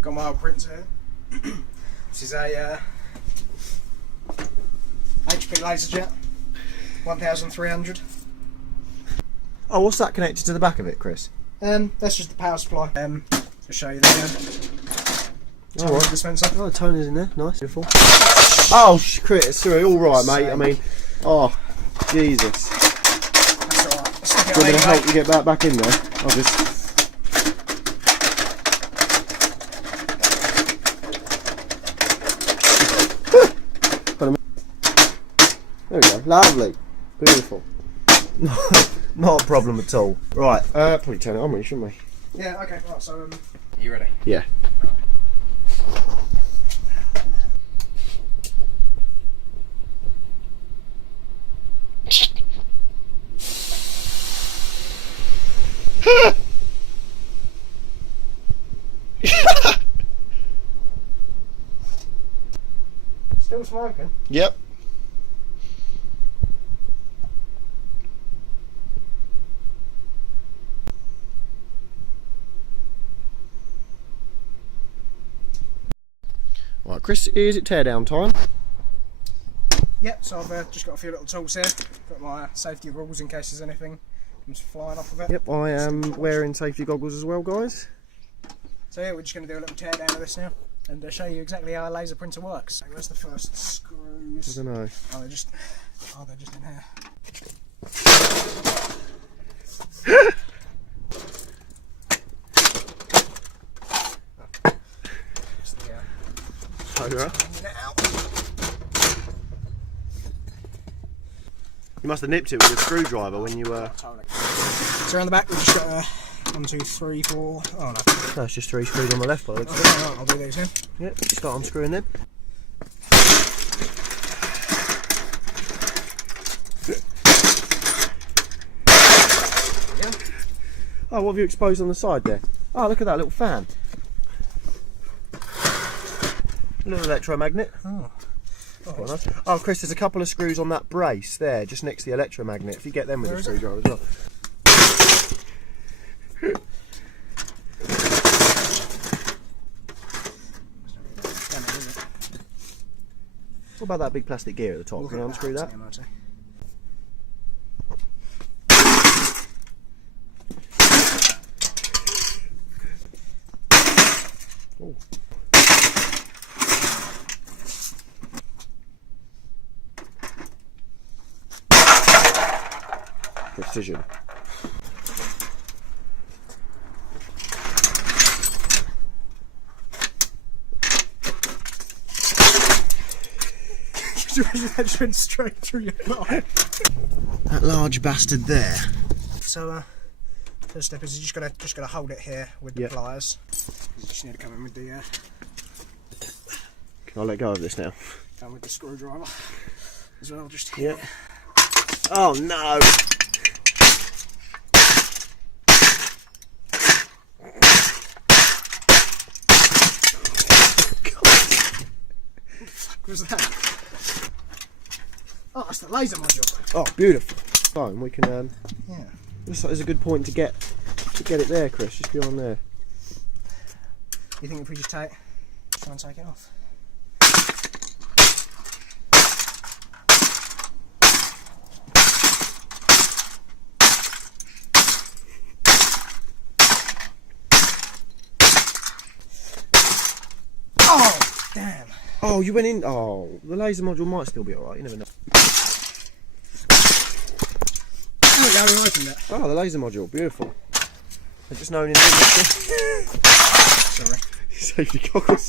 got my old printer here. This is a HP LaserJet 1300. Oh, what's that connected to the back of it, Chris? That's just the power supply. To show you there. Alright. Dispenser. Oh, the toner's in there. Nice, beautiful. Oh, Chris, sorry, all right, mate. I mean, oh, Jesus. That's alright. Stick it We're on going to anyway. help you get that back in there. I'll just. There we go. Lovely. Beautiful. Not a problem at all. Right, probably turn it on, really, shouldn't we? Yeah, okay, right, so, you ready? Yeah. Still smoking? Yep. Right, Chris, is it teardown time? Yep, so I've just got a few little tools here. Got my safety rules in case there's anything comes flying off of it. Yep, I am wearing safety goggles as well, guys. So yeah, we're just going to do a little tear down of this now and show you exactly how a laser printer works. So where's the first screws? I don't know. Oh, they're just in here. You must have nipped it with a screwdriver when you So around the back we've just got 1, 2, 3, 4. Oh no. No, it's just 3 screws on the left side. Right, I'll do these then. Yep, start unscrewing them. Yeah. Oh, what have you exposed on the side there? Oh, look at that little fan. A little electromagnet. Oh. Quite nice. Oh, Chris, there's a couple of screws on that brace there, just next to the electromagnet. If you get them with a screwdriver as well. What about that big plastic gear at the top? Can you unscrew that? Oh. Precision. That went straight through your eye. That large bastard there. So first step is you just gotta hold it here with the pliers. You just need to come in with the Can I let go of this now? come with the screwdriver as well, just here. Yeah. Oh no! What was that? Oh, that's the laser module. Oh, beautiful. Fine, we can. Yeah. Looks like there's a good point to get it there, Chris. Just go on there. You think if we just try and take it off? Oh, damn. Oh, you went in. Oh, the laser module might still be alright. You never know. There we go, we opened it. Oh, the laser module. Beautiful. I just known in the industry. Sorry. Safety goggles.